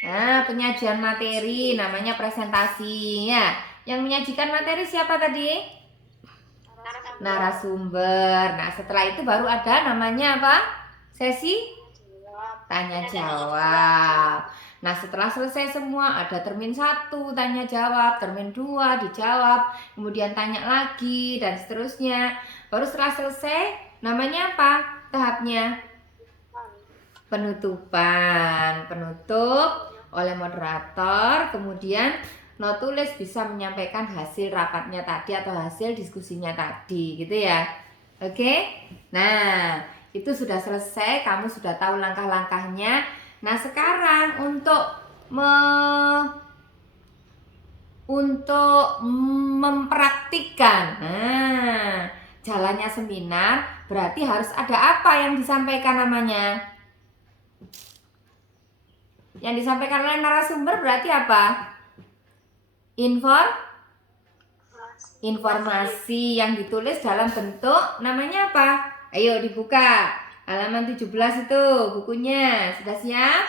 Nah, penyajian materi namanya presentasi ya. Yang menyajikan materi siapa tadi? Narasumber. Nah, setelah itu baru ada namanya apa? Sesi tanya jawab. Nah, setelah selesai semua ada termin 1 tanya jawab, termin 2 dijawab, kemudian tanya lagi dan seterusnya. Baru setelah selesai namanya apa? Tahapnya penutupan. Penutup oleh moderator, kemudian notulis bisa menyampaikan hasil rapatnya tadi atau hasil diskusinya tadi, gitu ya. Oke. Nah, itu sudah selesai, kamu sudah tahu langkah-langkahnya. Nah, sekarang untuk mempraktikkan. Nah, jalannya seminar berarti harus ada apa yang disampaikan namanya? Yang disampaikan oleh narasumber berarti apa? Informasi yang ditulis dalam bentuk namanya apa? Ayo dibuka. Halaman 17 itu bukunya. Sudah siap?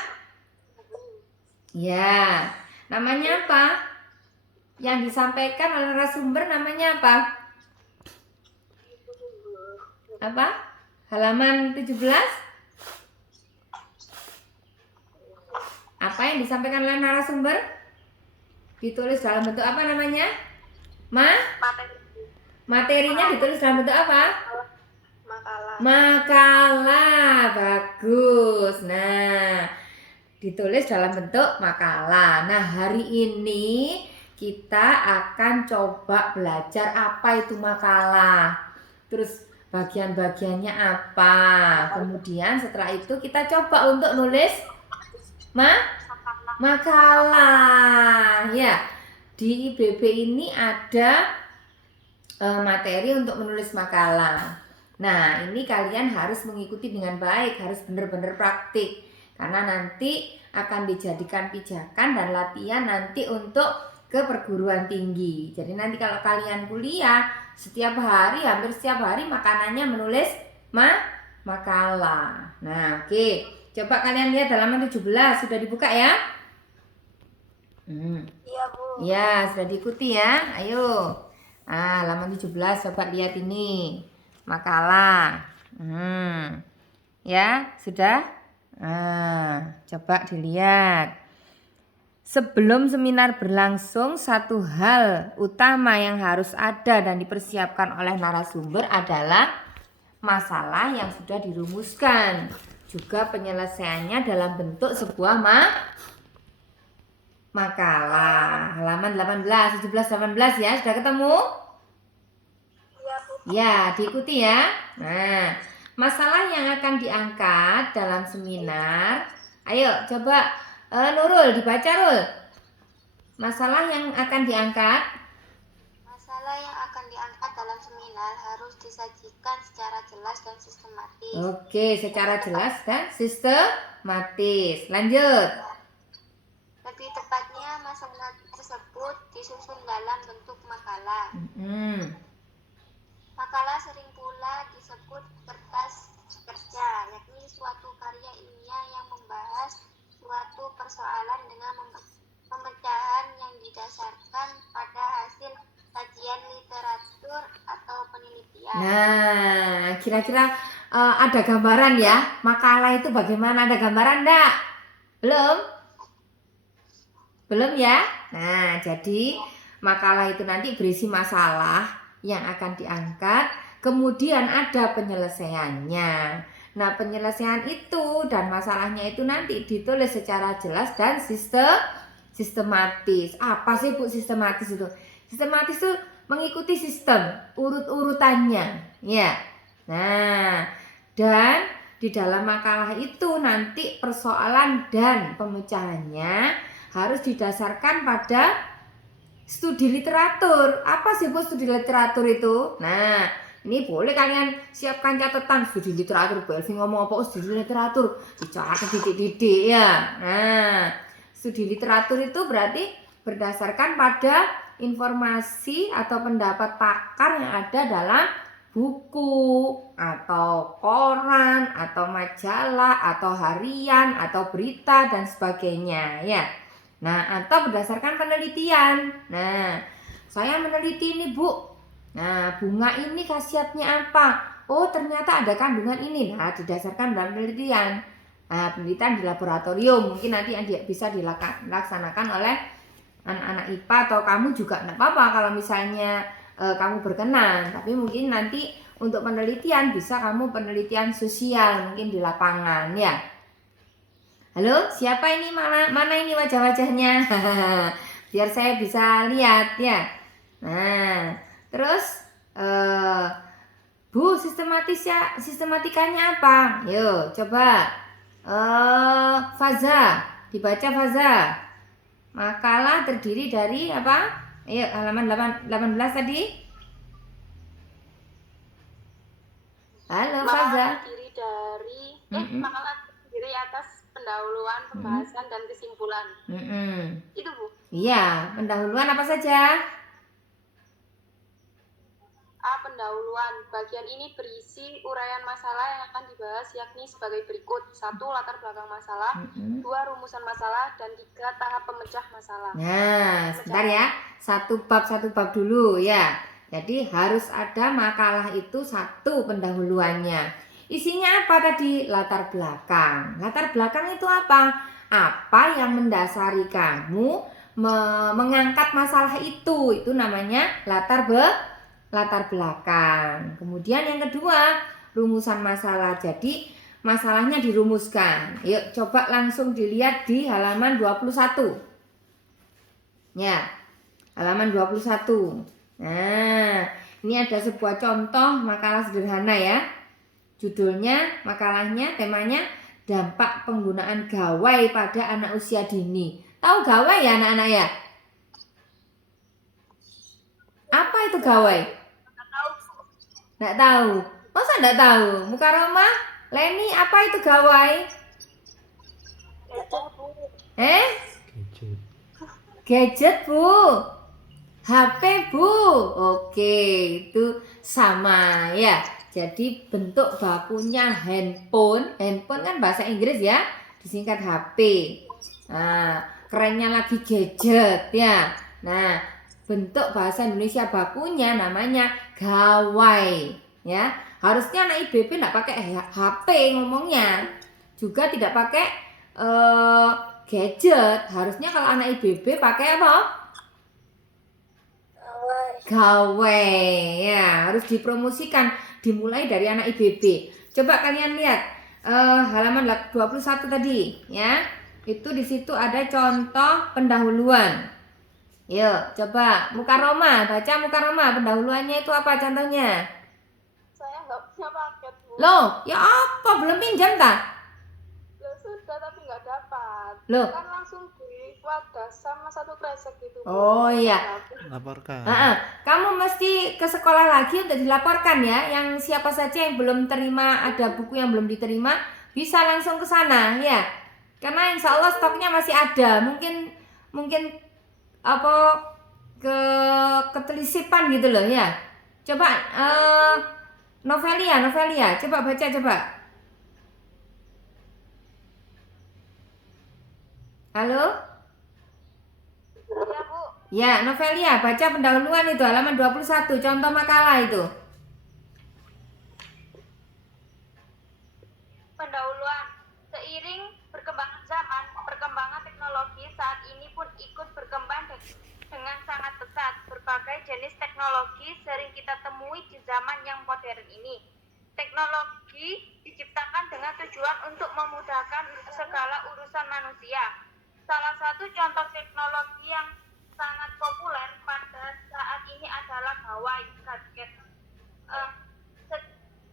Ya. Namanya apa? Yang disampaikan oleh narasumber namanya apa? Apa? Halaman 17? Apa yang disampaikan oleh narasumber? Ditulis dalam bentuk apa namanya? Materinya ditulis dalam bentuk apa? Makalah. Bagus. Nah, ditulis dalam bentuk makalah. Nah, hari ini kita akan coba belajar apa itu makalah. Terus bagian-bagiannya apa. Kemudian setelah itu kita coba untuk nulis makalah. Ya, di IBB ini ada materi untuk menulis makalah. Nah, ini kalian harus mengikuti dengan baik, harus benar-benar praktik. Karena nanti akan dijadikan pijakan dan latihan nanti untuk ke perguruan tinggi. Jadi nanti kalau kalian kuliah, setiap hari, hampir setiap hari makanannya menulis makalah. Nah, oke. Coba kalian lihat halaman 17, sudah dibuka ya? Iya, Bu. Ya, sudah diikuti ya. Ayo. Nah, halaman 17 coba lihat ini. Makalah. Ya, sudah? Coba dilihat. Sebelum seminar berlangsung, satu hal utama yang harus ada dan dipersiapkan oleh narasumber adalah masalah yang sudah dirumuskan. Juga penyelesaiannya dalam bentuk sebuah makalah. Halaman 18, 17, 18 ya, sudah ketemu? Iya, Bu. Ya, diikuti ya. Nah, masalah yang akan diangkat dalam seminar. Ayo, coba Nurul dibaca, Nurul. Masalah yang akan diangkat. Masalah yang akan diangkat dalam seminar harus disajikan secara jelas dan sistematis. Oke, secara jelas dan sistematis. Lanjut. Lebih tepatnya, masalah tersebut disusun dalam bentuk makalah. Makalah sering pula disebut kertas kerja, yakni suatu karya ilmiah yang membahas suatu persoalan dengan pemecahan yang didasarkan pada hasil kajian literatur atau penelitian. Nah, kira-kira ada gambaran ya? Makalah itu bagaimana? Ada gambaran enggak? Belum? Belum ya? Nah, jadi makalah itu nanti berisi masalah yang akan diangkat, kemudian ada penyelesaiannya. Nah, penyelesaian itu dan masalahnya itu nanti ditulis secara jelas dan sistematis. Apa sih Bu sistematis itu? Sistematis itu mengikuti sistem urut-urutannya, ya. Nah, dan di dalam makalah itu nanti persoalan dan pemecahannya harus didasarkan pada studi literatur. Apa sih Bu studi literatur itu? Nah, ini boleh kalian siapkan catatan studi literatur. Bu Elvi ngomong apa studi literatur? Dicatat titik-titik ya. Nah, studi literatur itu berarti berdasarkan pada informasi atau pendapat pakar yang ada dalam buku atau koran atau majalah atau harian atau berita dan sebagainya ya. Nah, atau berdasarkan penelitian. Nah, saya meneliti ini, Bu. Nah, bunga ini khasiatnya apa? Oh, ternyata ada kandungan ini. Nah, didasarkan dalam penelitian. Nah, penelitian di laboratorium mungkin nanti bisa dilaksanakan oleh anak-anak IPA atau kamu juga enggak apa-apa kalau misalnya kamu berkenan, tapi mungkin nanti untuk penelitian bisa kamu penelitian sosial mungkin di lapangan ya. Halo, siapa ini? Mana ini wajah-wajahnya? Biar saya bisa lihat ya. Nah, terus Bu, sistematikanya apa? Yuk, coba. Faza, dibaca Faza. Makalah terdiri dari apa? Ayo, halaman 18 tadi. Halo Faza. Terdiri dari makalah terdiri atas pendahuluan, pembahasan dan kesimpulan. Itu, Bu. Iya, pendahuluan apa saja? A. Pendahuluan. Bagian ini berisi uraian masalah yang akan dibahas yakni sebagai berikut. 1. Latar belakang masalah. 2. Rumusan masalah. Dan 3. Tahap pemecah masalah. Nah, sebentar ya. Satu bab dulu ya. Jadi harus ada makalah itu satu pendahuluannya. Isinya apa tadi? Latar belakang. Latar belakang itu apa? Apa yang mendasari kamu mengangkat masalah itu? Itu namanya latar belakang. Kemudian yang kedua, rumusan masalah. Jadi masalahnya dirumuskan. Yuk coba langsung dilihat di halaman 21. Ya, halaman 21. Nah, ini ada sebuah contoh makalah sederhana ya. Judulnya, makalahnya, temanya dampak penggunaan gawai pada anak usia dini. Tahu gawai ya anak-anak ya? Apa itu gawai? Nggak tahu. Masa nggak tahu? Mukaroma, Leni, apa itu gawai? Gadget, Bu. HP, Bu. Oke, itu sama ya. Jadi bentuk bakunya handphone. Handphone kan bahasa Inggris ya, disingkat HP. Nah, kerennya lagi gadget ya. Nah, bentuk bahasa Indonesia bakunya namanya gawai ya. Harusnya anak IBB enggak pakai HP ngomongnya. Juga tidak pakai gadget. Harusnya kalau anak IBB pakai apa? Gawai ya, harus dipromosikan, dimulai dari anak IBB. Coba kalian lihat halaman 21 tadi ya. Itu di situ ada contoh pendahuluan. Yuk, coba Mukaroma, baca Mukaroma, pendahuluannya itu apa contohnya? Saya nggak punya paket, Bu. Loh, ya apa? Belum pinjam tak? Loh, sudah tapi nggak dapat. Loh. Kan langsung di wadah sama satu kresek gitu, Bu. Oh iya. Laporkan. Kamu mesti ke sekolah lagi untuk dilaporkan ya. Yang siapa saja yang belum terima, ada buku yang belum diterima, bisa langsung ke sana ya. Karena insya Allah stoknya masih ada. Mungkin apa ketelisipan gitu loh ya. Coba Novelia, coba baca coba. Halo? Iya, Bu. Ya, Novelia, baca pendahuluan itu halaman 21, contoh makalah itu. Pendahuluan. Seiring berkembangnya zaman, perkembangan teknologi saat ini pun ikut berkembang dengan sangat pesat. Berbagai jenis teknologi sering kita temui di zaman yang modern ini. Teknologi diciptakan dengan tujuan untuk memudahkan segala urusan manusia. Salah satu contoh teknologi yang sangat populer pada saat ini adalah gawai gadget.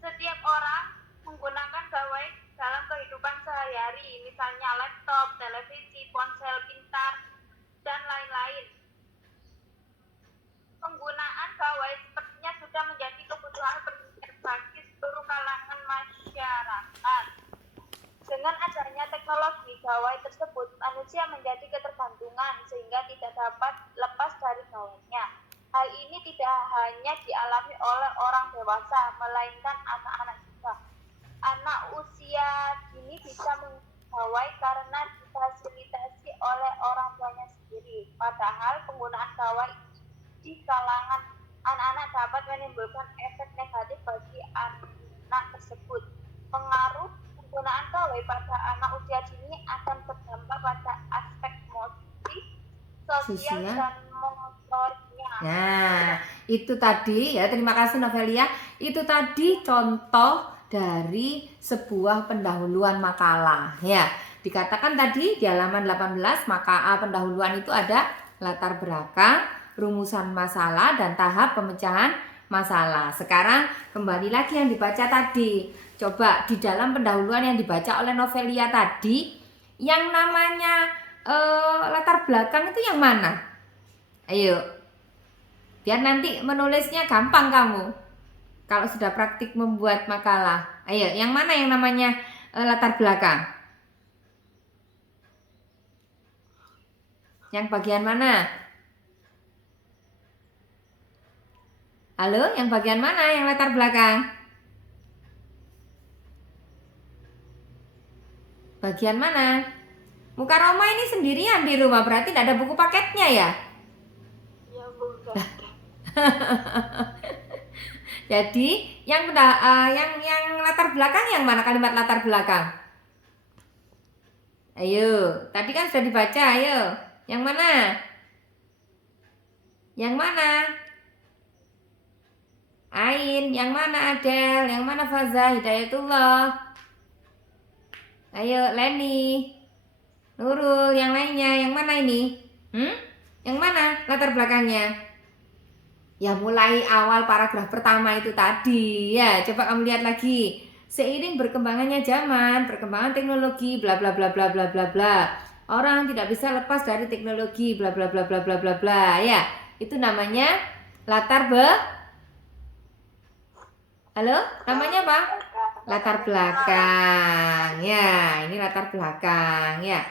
Setiap orang menggunakan gawai dalam kehidupan sehari-hari, misalnya laptop, televisi, ponsel pintar, dan lain-lain. Penggunaan gawai sepertinya sudah menjadi kebutuhan primer bagi seluruh kalangan masyarakat. Dengan adanya teknologi gawai tersebut, manusia menjadi ketergantungan sehingga tidak dapat lepas dari gawainya. Hal ini tidak hanya dialami oleh orang dewasa, melainkan anak-anak juga. Anak usia dini bisa menggawai karena difasilitasi oleh orang tuanya sendiri. Padahal penggunaan gawai di kalangan anak-anak dapat menimbulkan efek negatif bagi anak tersebut. Pengaruh penggunaan gawai pada anak usia dini akan berdampak pada aspek motif, sosial, dan motoriknya. Nah, itu tadi ya, terima kasih Novelia. Itu tadi contoh dari sebuah pendahuluan makalah ya. Dikatakan tadi di halaman 18 maka pendahuluan itu ada latar belakang, rumusan masalah, dan tahap pemecahan masalah. Sekarang kembali lagi yang dibaca tadi. Coba di dalam pendahuluan yang dibaca oleh Novelia tadi, yang namanya latar belakang itu yang mana? Ayo, biar nanti menulisnya gampang kamu. Kalau sudah praktik membuat makalah, ayo, yang mana yang namanya latar belakang? Yang bagian mana? Halo, yang bagian mana yang latar belakang? Bagian mana? Muka Roma ini sendirian di rumah, berarti tidak ada buku paketnya ya? Ya, bukan. Jadi yang latar belakang yang mana, kalimat latar belakang? Ayo, tadi kan sudah dibaca, ayo. Yang mana? Yang mana? Ain, yang mana Adel? Yang mana Faza? Hidayatullah? Ayo, Leni, Nurul, yang lainnya, yang mana ini? Yang mana latar belakangnya? Ya mulai awal paragraf pertama itu tadi ya, coba kamu lihat lagi. Seiring berkembangannya zaman, perkembangan teknologi, bla bla bla bla bla bla bla. Orang tidak bisa lepas dari teknologi, bla bla bla bla bla bla bla ya. Itu namanya latar Halo, namanya apa? Latar belakang. Ya, ini latar belakang ya.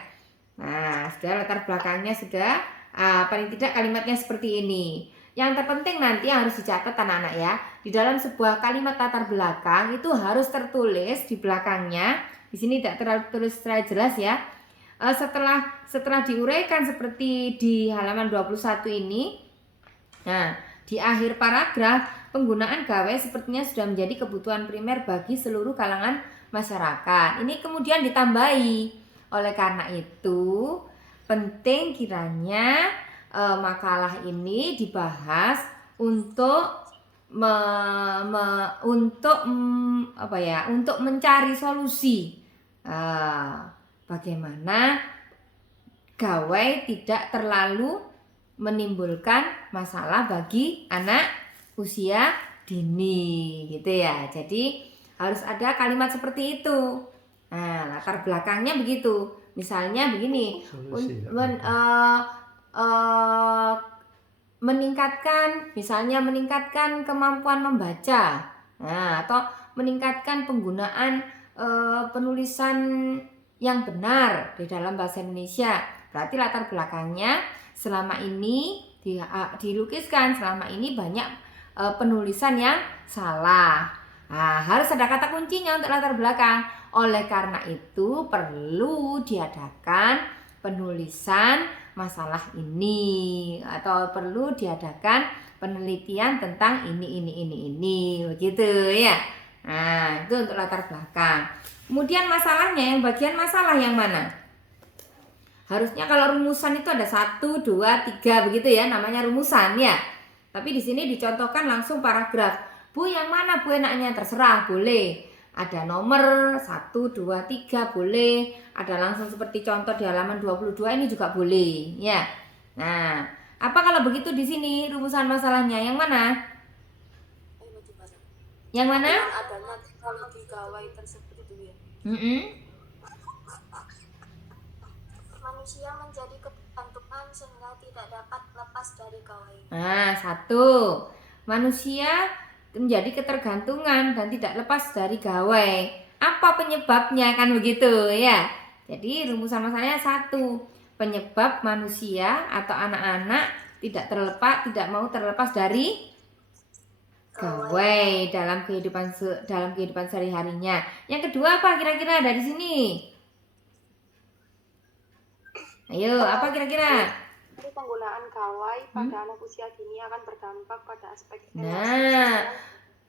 Nah, sudah latar belakangnya sudah, paling tidak kalimatnya seperti ini. Yang terpenting nanti yang harus dicatat anak-anak ya, di dalam sebuah kalimat latar belakang itu harus tertulis di belakangnya. Di sini tidak tertulis secara jelas ya. Setelah diuraikan seperti di halaman 21 ini. Nah, di akhir paragraf, penggunaan gawai sepertinya sudah menjadi kebutuhan primer bagi seluruh kalangan masyarakat. Ini kemudian ditambahi. Oleh karena itu, penting kiranya makalah ini dibahas untuk untuk mencari solusi bagaimana gawai tidak terlalu menimbulkan masalah bagi anak usia dini gitu ya. Jadi harus ada kalimat seperti itu. Nah, latar belakangnya begitu. Misalnya begini, meningkatkan kemampuan membaca, nah, atau meningkatkan penggunaan penulisan yang benar di dalam bahasa Indonesia. Berarti latar belakangnya selama ini dilukiskan, selama ini banyak penulisan yang salah. Nah, harus ada kata kuncinya untuk latar belakang. Oleh karena itu perlu diadakan penulisan masalah ini atau perlu diadakan penelitian tentang ini begitu ya. Nah, itu untuk latar belakang. Kemudian masalahnya, yang bagian masalah yang mana? Harusnya kalau rumusan itu ada 1, 2, 3 begitu ya, namanya rumusan ya. Tapi di sini dicontohkan langsung paragraf. Bu, yang mana Bu enaknya? Terserah, boleh. Ada nomor 1, 2, 3 boleh. Ada langsung seperti contoh di halaman 22 ini juga boleh ya. Nah, apa kalau begitu di sini rumusan masalahnya yang mana? Yang mana? Adanya teknologi gawai tersebut itu ya. Manusia menjadi ketergantungan sehingga tidak dapat lepas dari gawai. Nah, 1. Manusia menjadi ketergantungan dan tidak lepas dari gawai. Apa penyebabnya, kan begitu ya. Jadi rumusan masalahnya 1. Penyebab manusia atau anak-anak tidak mau terlepas dari gawai dalam kehidupan sehari-harinya. Yang kedua apa kira-kira dari sini? Ayo, apa kira-kira? Jadi penggunaan gawai pada anak usia dini akan berdampak pada aspek Nah,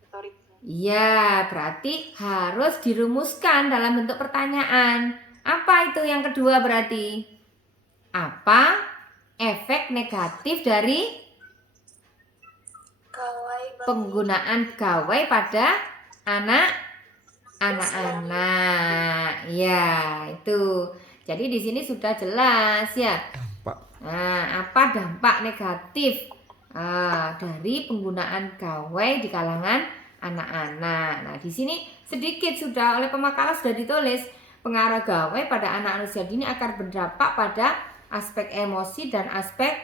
motoriknya. iya, berarti harus dirumuskan dalam bentuk pertanyaan. Apa itu yang kedua berarti? Apa efek negatif dari penggunaan gawai pada anak-anak? Ya, itu. Jadi di sini sudah jelas ya. Nah, apa dampak negatif dari penggunaan gawai di kalangan anak-anak? Nah, di sini sedikit sudah oleh pemakalah sudah ditulis pengaruh gawai pada anak usia dini akan berdampak pada aspek emosi dan aspek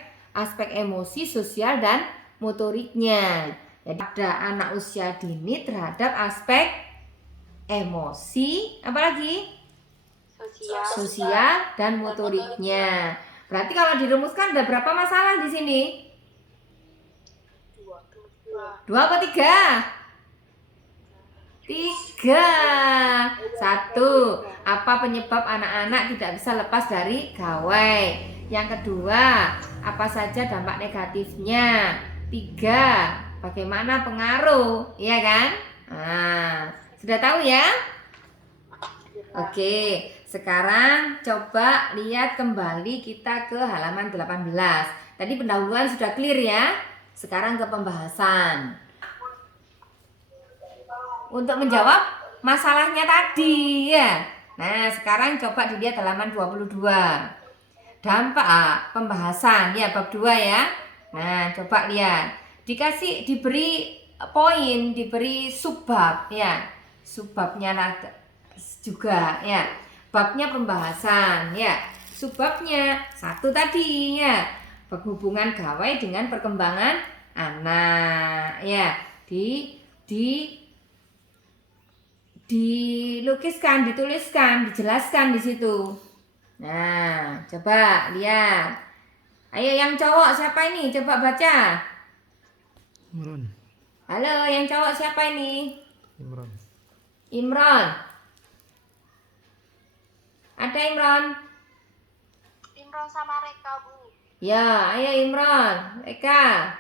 emosi sosial dan motoriknya. Jadi pada anak usia dini terhadap aspek emosi, apalagi sosial dan motoriknya. Berarti kalau dirumuskan ada berapa masalah di sini? 2 apa 3? 3. 1. Apa penyebab anak-anak tidak bisa lepas dari gawai? Yang kedua, apa saja dampak negatifnya? 3. Bagaimana pengaruh? Iya kan? Nah, sudah tahu ya? Oke, sekarang coba lihat kembali kita ke halaman 18. Tadi pendahuluan sudah clear ya. Sekarang ke pembahasan. Untuk menjawab masalahnya tadi ya. Nah, sekarang coba dilihat halaman 22. Dampak pembahasan ya bab 2 ya. Nah, coba lihat. Diberi poin, diberi subbab ya. Subbabnya juga ya. Babnya pembahasan ya. Subbabnya 1 tadi ya. Hubungan gawai dengan perkembangan anak ya. Dilukiskan, dituliskan, dijelaskan di situ. Nah, coba lihat. Ayo yang cowok siapa ini? Coba baca. Imron. Halo, yang cowok siapa ini? Imron. Imron. Ada Imron? Imron sama Reka, Bu. Ya, ayo Imron. Eka.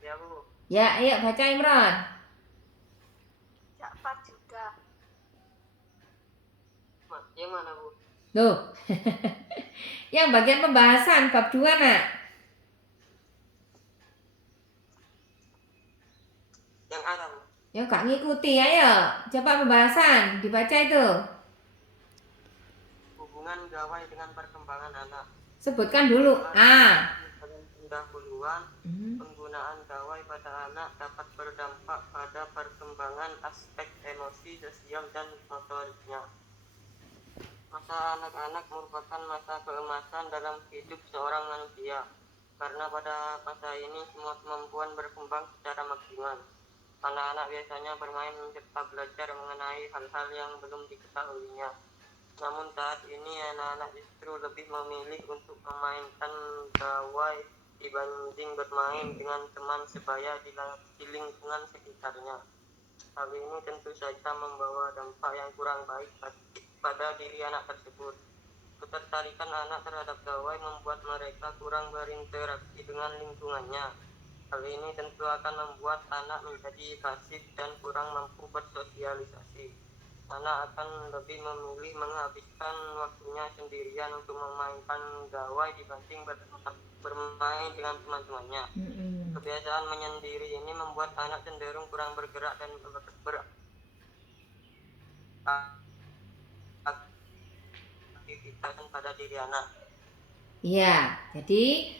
Ya, Bu. Ya, ayo baca Imron. Ja'far juga. Yang mana, Bu? Loh. Yang bagian pembahasan bab 2, Nak. Yang ada, Bu. Ya gak ngikuti, ayo. Coba pembahasan dibaca itu. Hubungan gawai dengan perkembangan anak. Sebutkan dulu. Pendahuluan, penggunaan gawai pada anak dapat berdampak pada perkembangan aspek emosi, sosial, dan motoriknya. Masa anak-anak merupakan masa keemasan dalam hidup seorang manusia, karena pada masa ini semua kemampuan berkembang secara maksimal. Anak-anak biasanya bermain serta belajar mengenai hal-hal yang belum diketahuinya. Namun saat ini anak-anak justru lebih memilih untuk memainkan gawai dibanding bermain dengan teman sebaya di lingkungan sekitarnya. Hal ini tentu saja membawa dampak yang kurang baik pada diri anak tersebut. Ketertarikan anak terhadap gawai membuat mereka kurang berinteraksi dengan lingkungannya. Hal ini tentu akan membuat anak menjadi pasif dan kurang mampu bersosialisasi. Anak akan lebih memilih menghabiskan waktunya sendirian untuk memainkan gawai dibanding bermain dengan teman-temannya. Kebiasaan menyendiri ini membuat anak cenderung kurang bergerak dan beraktivitas pada diri anak. Ya, jadi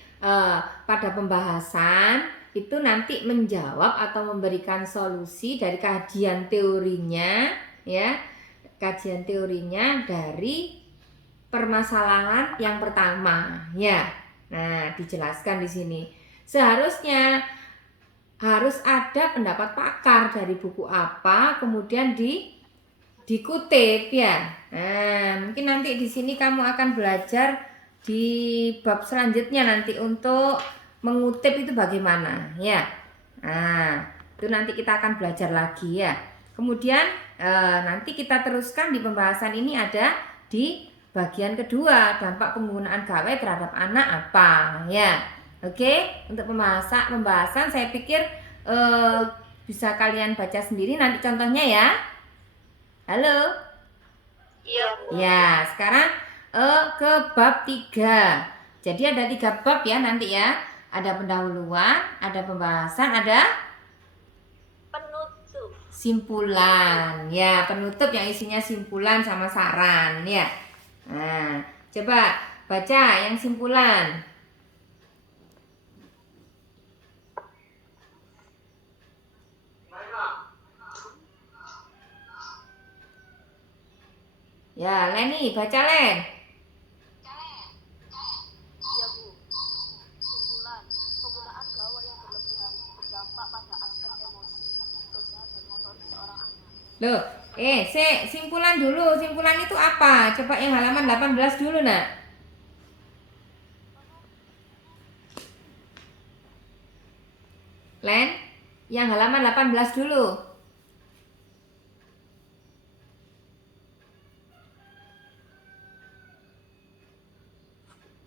pada pembahasan itu nanti menjawab atau memberikan solusi dari kajian teorinya ya. Kajian teorinya dari permasalahan yang pertama ya. Nah, dijelaskan di sini. Seharusnya harus ada pendapat pakar dari buku apa, kemudian dikutip ya. Nah, mungkin nanti di sini kamu akan belajar di bab selanjutnya nanti untuk mengutip itu bagaimana ya. Nah, itu nanti kita akan belajar lagi ya. Kemudian nanti kita teruskan di pembahasan ini ada di bagian kedua, dampak penggunaan gawai terhadap anak apa ya. Oke, untuk pembahasan saya pikir bisa kalian baca sendiri nanti contohnya ya. Halo. Iya, Bu. Ya, sekarang ke bab 3. Jadi ada 3 bab ya nanti ya. Ada pendahuluan, ada pembahasan, ada Penutup. simpulan. Ya, penutup yang isinya simpulan sama saran ya. Nah, coba baca yang simpulan. Ya, Leni, baca Len. Ya, Bu. Simpulan, penggunaan gawai yang berlebihan berdampak pada aspek emosi, sosial, dan motorik seorang anak. Loh, simpulan dulu. Simpulan itu apa? Coba yang halaman 18 dulu, Nak. Len, yang halaman 18 dulu.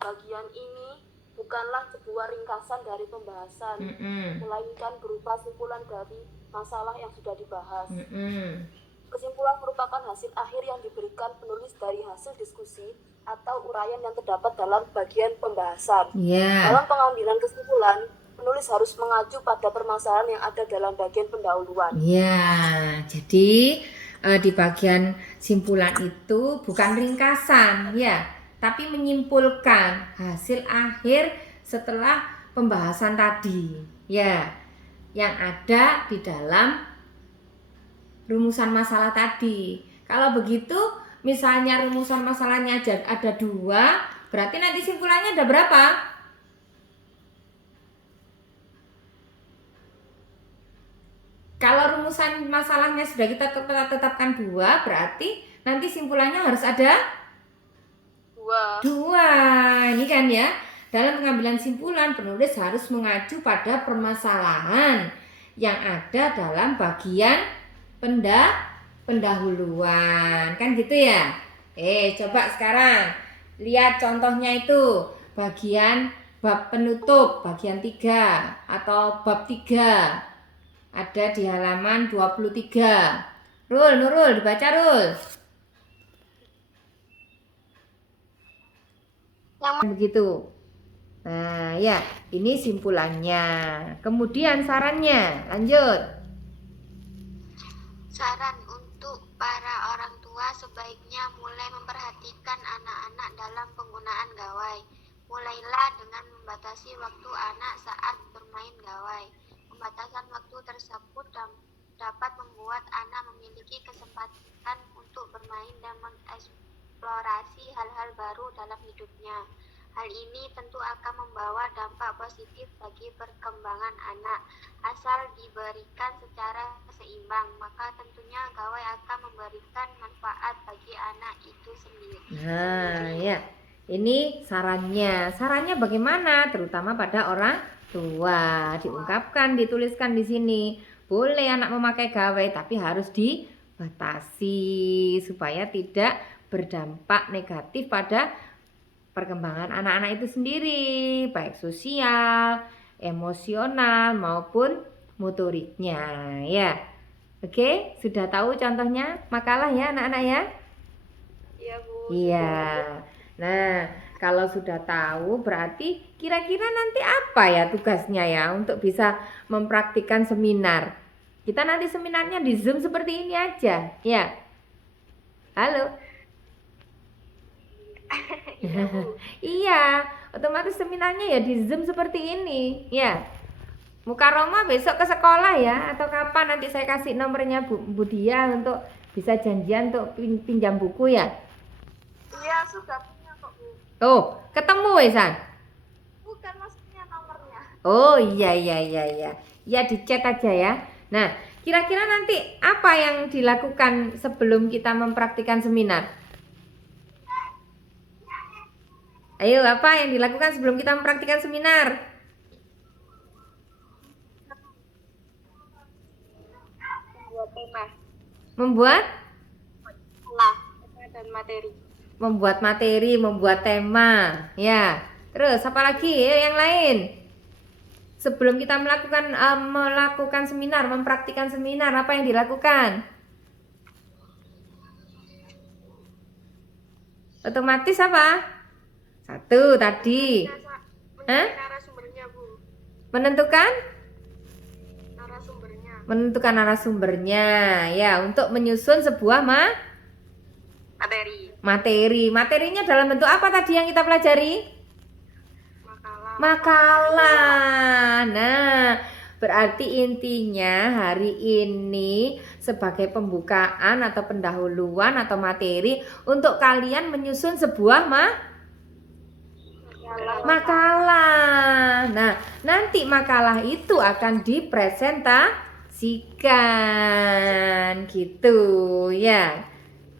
Bagian ini bukanlah sebuah ringkasan dari pembahasan, melainkan berupa simpulan dari masalah yang sudah dibahas. Kesimpulan merupakan hasil akhir yang diberikan penulis dari hasil diskusi atau uraian yang terdapat dalam bagian pembahasan. Dalam pengambilan kesimpulan, penulis harus mengacu pada permasalahan yang ada dalam bagian pendahuluan. Ya, jadi di bagian simpulan itu bukan ringkasan, ya, tapi menyimpulkan hasil akhir setelah pembahasan tadi, ya, yang ada di dalam rumusan masalah tadi. Kalau begitu, misalnya rumusan masalahnya ada 2, berarti nanti simpulannya ada berapa? Kalau rumusan masalahnya sudah kita tetapkan 2, berarti nanti simpulannya harus ada 2. Ini kan ya, dalam pengambilan simpulan penulis harus mengacu pada permasalahan yang ada dalam bagian pendahuluan, kan gitu ya. Coba sekarang lihat contohnya itu bagian bab penutup, bagian 3 atau bab 3. Ada di halaman 23. Nurul dibaca Rul. Begitu. Nah, ya, ini simpulannya. Kemudian sarannya, lanjut. Saran untuk para orang tua sebaiknya mulai memperhatikan anak-anak dalam penggunaan gawai. Mulailah dengan membatasi waktu anak saat bermain gawai. Pembatasan waktu tersebut dapat membuat anak memiliki kesempatan untuk bermain dan mengeksplorasi hal-hal baru dalam hidupnya. Hal ini tentu akan membawa dampak positif bagi perkembangan anak. Asal diberikan secara seimbang, maka tentunya gawai akan memberikan manfaat bagi anak itu sendiri. Nah, ya. Ini sarannya. Sarannya bagaimana? Terutama pada orang tua. Diungkapkan, dituliskan di sini. Boleh anak memakai gawai, tapi harus dibatasi supaya tidak berdampak negatif pada perkembangan anak-anak itu sendiri, baik sosial, emosional maupun motoriknya ya. Oke, sudah tahu contohnya makalah ya anak-anak ya? Iya, Bu. Iya. Nah, kalau sudah tahu berarti kira-kira nanti apa ya tugasnya ya untuk bisa mempraktikkan seminar. Kita nanti seminarnya di Zoom seperti ini aja ya. Halo. Iya, otomatis seminarnya ya di Zoom seperti ini ya. Mukaroma besok ke sekolah ya, atau kapan nanti saya kasih nomornya Bu Dia untuk bisa janjian untuk pinjam buku ya. Iya, sudah punya kok, Bu. Oh, ketemu Wesan? Bukan maksudnya nomornya. Oh iya. Ya di chat aja ya. Nah, kira-kira nanti apa yang dilakukan sebelum kita mempraktikkan seminar? Ayo, apa yang dilakukan sebelum kita mempraktikkan seminar? Membuat tema, Membuat tema dan materi. membuat materi, membuat tema. Ya. Terus apa lagi? Ayo yang lain. Sebelum kita melakukan seminar, mempraktikkan seminar, apa yang dilakukan? Otomatis apa? Satu tadi. Hah? Narasumbernya, Bu. Menentukan? Narasumbernya. Menentukan narasumbernya. Ya, untuk menyusun sebuah Materi. materi. Materinya dalam bentuk apa tadi yang kita pelajari? Makalah. Nah, berarti intinya hari ini sebagai pembukaan atau pendahuluan atau materi untuk kalian menyusun sebuah makalah. Nah, nanti makalah itu akan dipresentasikan gitu ya.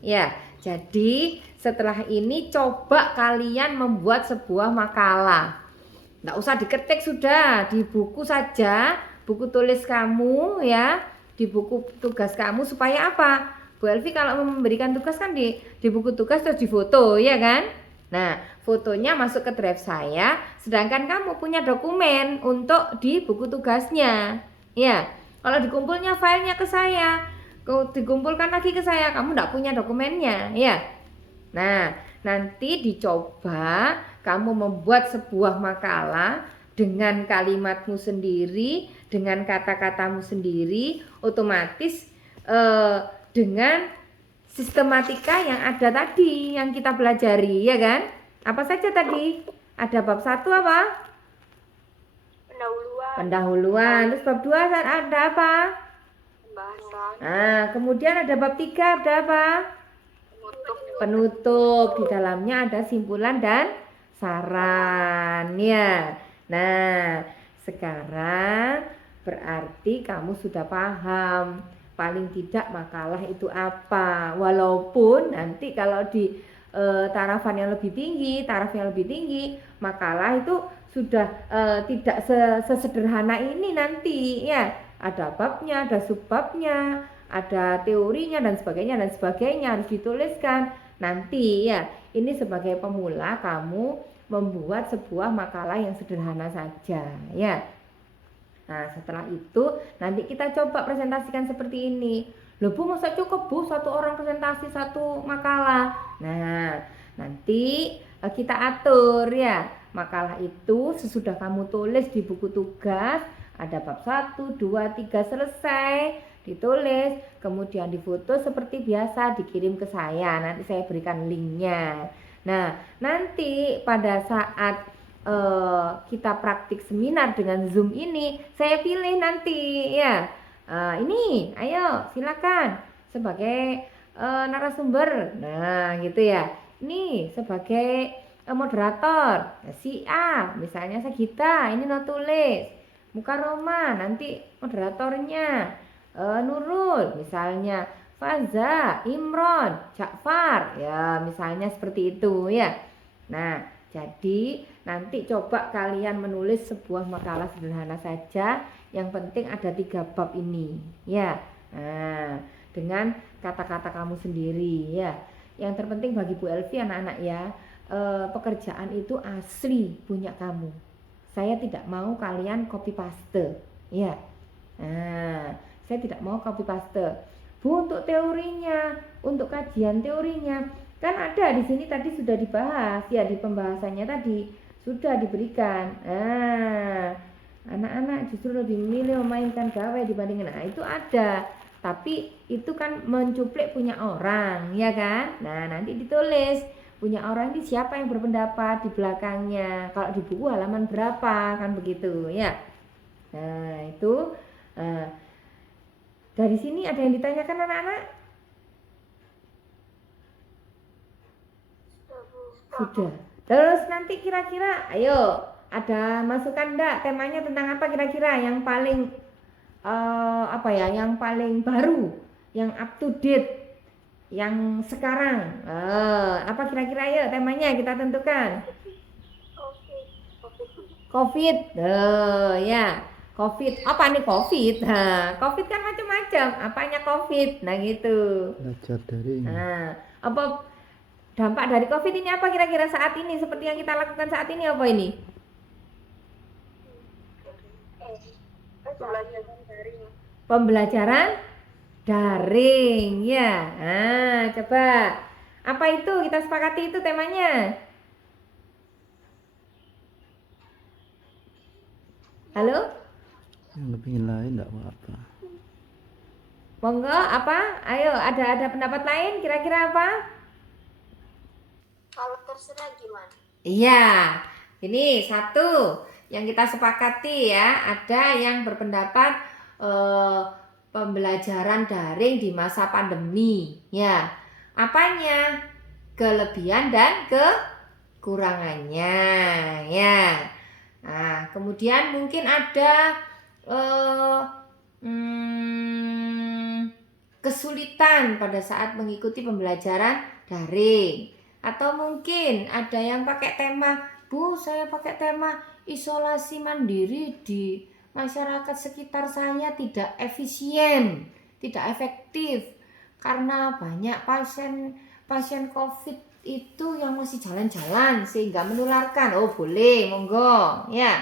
Ya, jadi setelah ini coba kalian membuat sebuah makalah. Nggak usah diketik, sudah di buku saja, buku tulis kamu ya, di buku tugas kamu. Supaya apa? Bu Elvi kalau memberikan tugas kan di buku tugas terus difoto ya kan. Nah, fotonya masuk ke drive saya, sedangkan kamu punya dokumen untuk di buku tugasnya ya. Kalau dikumpulnya filenya ke saya, dikumpulkan lagi ke saya, kamu nggak punya dokumennya ya. Nah, nanti dicoba kamu membuat sebuah makalah dengan kalimatmu sendiri, dengan kata-katamu sendiri, otomatis dengan sistematika yang ada tadi yang kita pelajari ya kan? Apa saja tadi? Ada bab 1 apa? Pendahuluan. Terus bab 2 ada apa? Pembahasan. Nah, kemudian ada bab 3 ada apa? Penutup. Di dalamnya ada simpulan dan saran ya. Nah, sekarang berarti kamu sudah paham paling tidak makalah itu apa. Walaupun nanti kalau di taraf yang lebih tinggi, makalah itu sudah tidak sesederhana ini nanti ya. Ada babnya, ada subbabnya, ada teorinya dan sebagainya harus dituliskan. Nanti ya, ini sebagai pemula kamu membuat sebuah makalah yang sederhana saja ya. Nah, setelah itu nanti kita coba presentasikan seperti ini. Loh Bu, masa cukup Bu satu orang presentasi satu makalah? Nah, nanti kita atur ya. Makalah itu sesudah kamu tulis di buku tugas, ada bab 1, 2, 3 selesai, ditulis, kemudian difoto seperti biasa, dikirim ke saya. Nanti saya berikan linknya. Nah, nanti pada saat kita praktik seminar dengan Zoom ini, saya pilih nanti ya. Ini, ayo silakan sebagai narasumber. Nah, gitu ya. Ini sebagai moderator. Si A, misalnya saya Gita, ini no tulis. Mukaroma, nanti moderatornya Nurul, misalnya Faza, Imron, Ja'far, ya misalnya seperti itu ya. Nah, jadi nanti coba kalian menulis sebuah makalah sederhana saja. Yang penting ada 3 bab ini ya. Nah, dengan kata-kata kamu sendiri ya. Yang terpenting bagi Bu Elvi anak-anak ya, pekerjaan itu asli punya kamu. Saya tidak mau kalian copy paste ya. Nah, saya tidak mau copy paste. Bu, untuk teorinya, untuk kajian teorinya kan ada di sini tadi sudah dibahas ya, di pembahasannya tadi sudah diberikan. Nah, anak-anak justru lebih memilih memainkan gawai dibandingkan. Nah, itu ada. Tapi itu kan mencuplik punya orang, ya kan? Nah, nanti ditulis punya orang ini siapa yang berpendapat di belakangnya. Kalau di buku halaman berapa, kan begitu, ya. Nah, itu dari sini ada yang ditanyakan anak-anak? Sudah. Terus nanti kira-kira, ayo, ada masukan enggak? Temanya tentang apa kira-kira yang paling yang paling baru, yang up to date, yang sekarang? Apa kira-kira ya temanya kita tentukan? COVID. Ya. COVID. Apa nih COVID? COVID kan macam-macam. Apanya COVID? Nah, gitu. Belajar daring. Nah, apa dampak dari COVID ini apa kira-kira saat ini seperti yang kita lakukan saat ini apa ini? Pembelajaran daring. Pembelajaran daring, ya. Nah, coba. Apa itu? Kita sepakati itu temanya. Halo? Yang lebih lain enggak apa-apa. Monggo, apa? Ayo, ada pendapat lain kira-kira apa? Kalau terserah gimana? Iya, ini satu yang kita sepakati ya, ada yang berpendapat pembelajaran daring di masa pandemi, ya. Apanya? Kelebihan dan kekurangannya, ya. Nah, kemudian mungkin ada kesulitan pada saat mengikuti pembelajaran daring. Atau mungkin ada yang pakai tema, Bu, saya pakai tema isolasi mandiri di masyarakat sekitar saya tidak efisien, tidak efektif. Karena banyak pasien COVID itu yang masih jalan-jalan sehingga menularkan. Oh, boleh, monggo, ya.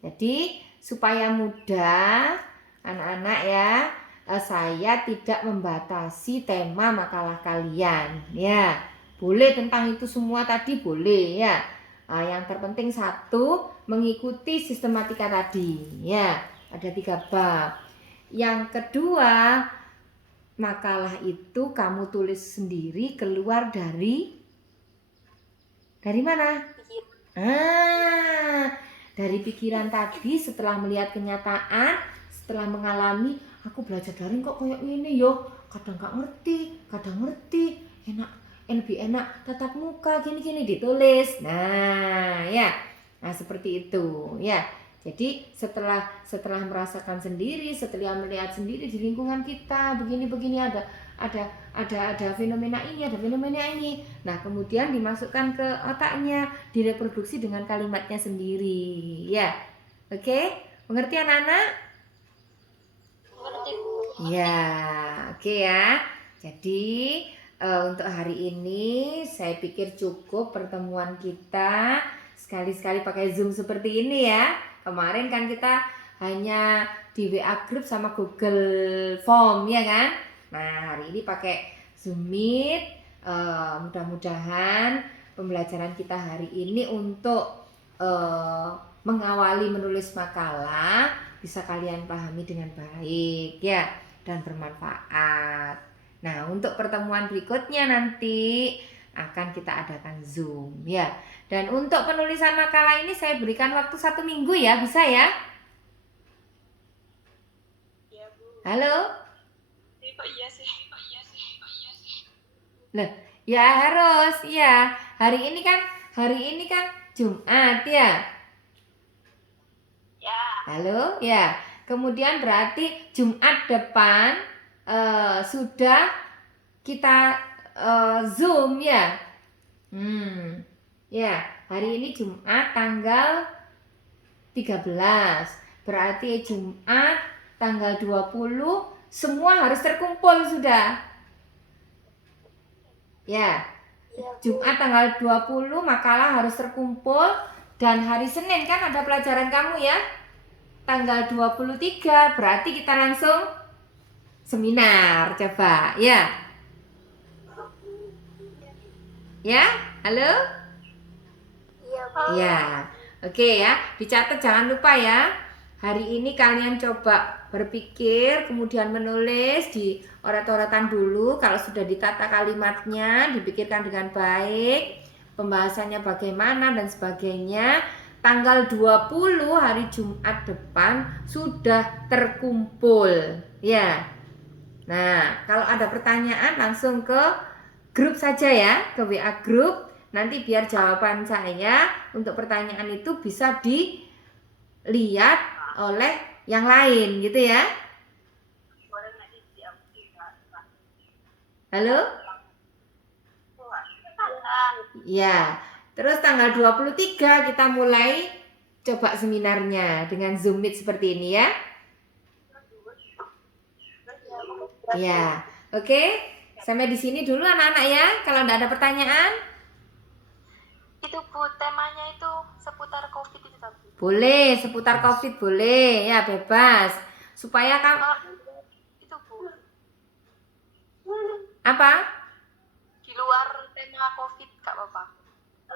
Jadi, supaya mudah anak-anak ya, saya tidak membatasi tema makalah kalian, ya. Boleh tentang itu semua tadi boleh ya. Nah, yang terpenting satu, mengikuti sistematika tadi ya. Ada 3 bab. Yang kedua, makalah itu kamu tulis sendiri keluar dari mana? Dari pikiran tadi setelah melihat kenyataan, setelah mengalami, aku belajar daring kok kayak gini yo. Kadang gak ngerti, kadang ngerti. Lebih enak tatap muka gini-gini ditulis. Nah, ya. Nah, seperti itu, ya. Jadi setelah merasakan sendiri, setelah melihat sendiri di lingkungan kita begini-begini ada fenomena ini, ada fenomena ini. Nah, kemudian dimasukkan ke otaknya, direproduksi dengan kalimatnya sendiri, ya. Oke? Mengerti anak-anak? Mengerti, Bu. Ya, oke ya. Jadi untuk hari ini saya pikir cukup pertemuan kita. Sekali-sekali pakai Zoom seperti ini ya. Kemarin kan kita hanya di WA Group sama Google Form ya kan. Nah, hari ini pakai Zoom Meet. Mudah-mudahan pembelajaran kita hari ini untuk mengawali menulis makalah bisa kalian pahami dengan baik ya dan bermanfaat. Nah, untuk pertemuan berikutnya nanti akan kita adakan Zoom ya. Dan untuk penulisan makalah ini saya berikan waktu 1 minggu ya, bisa ya? Iya, Bu. Halo? Kok iya sih? Loh, ya harus, ya. Hari ini kan Jumat ya. Ya. Halo, ya. Kemudian berarti Jumat depan sudah kita Zoom ya. Ya, hari ini Jumat tanggal 13. Berarti Jumat tanggal 20 semua harus terkumpul sudah. Ya. Jumat tanggal 20 makalah harus terkumpul dan hari Senin kan ada pelajaran kamu ya. Tanggal 23 berarti kita langsung seminar, coba ya. Ya, halo? Iya, Bu. Ya, oke ya. Dicatat jangan lupa ya. Hari ini kalian coba berpikir, kemudian menulis di orat-oratan dulu. Kalau sudah ditata kalimatnya, dipikirkan dengan baik, pembahasannya bagaimana dan sebagainya. Tanggal 20 hari Jumat depan sudah terkumpul. Ya. Nah, kalau ada pertanyaan langsung ke grup saja ya, ke WA grup. Nanti biar jawaban saya untuk pertanyaan itu bisa dilihat oleh yang lain gitu ya. Halo? Ya. Terus tanggal 23 kita mulai coba seminarnya dengan Zoom Meet seperti ini ya. Ya, oke. Sampai di sini dulu anak-anak ya. Kalau enggak ada pertanyaan, Itu Bu, temanya itu seputar COVID itu tadi. boleh seputar COVID boleh ya, bebas. Supaya kamu Itu Bu, apa? di luar tema COVID Kak Bapak.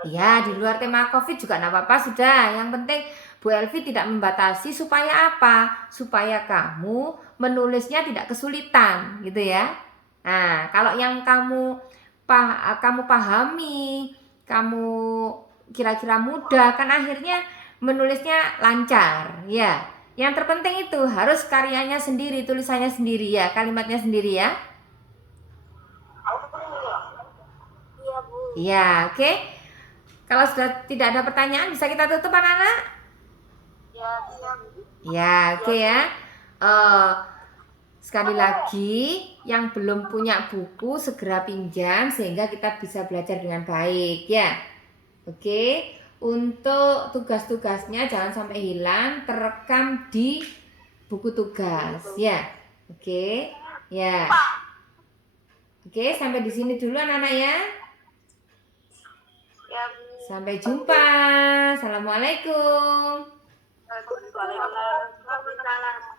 Ya, di luar tema COVID juga enggak apa-apa sudah. Yang penting Bu Elvi tidak membatasi supaya apa? Supaya kamu menulisnya tidak kesulitan, gitu ya. Nah, kalau yang kamu pahami, kamu kira-kira mudah, kan akhirnya menulisnya lancar, ya. Yang terpenting itu harus karyanya sendiri, tulisannya sendiri ya, kalimatnya sendiri ya. Iya Bu. Ya, oke. Kalau sudah tidak ada pertanyaan, bisa kita tutup anak-anak? Ya, Bu. Ya, oke ya. Sekali lagi, yang belum punya buku segera pinjam sehingga kita bisa belajar dengan baik ya. Oke, untuk tugas-tugasnya jangan sampai hilang, terekam di buku tugas ya. Oke, ya. Oke, sampai di sini dulu anak-anak ya. Ya, Bu. Sampai jumpa. Assalamualaikum. Waalaikumsalam.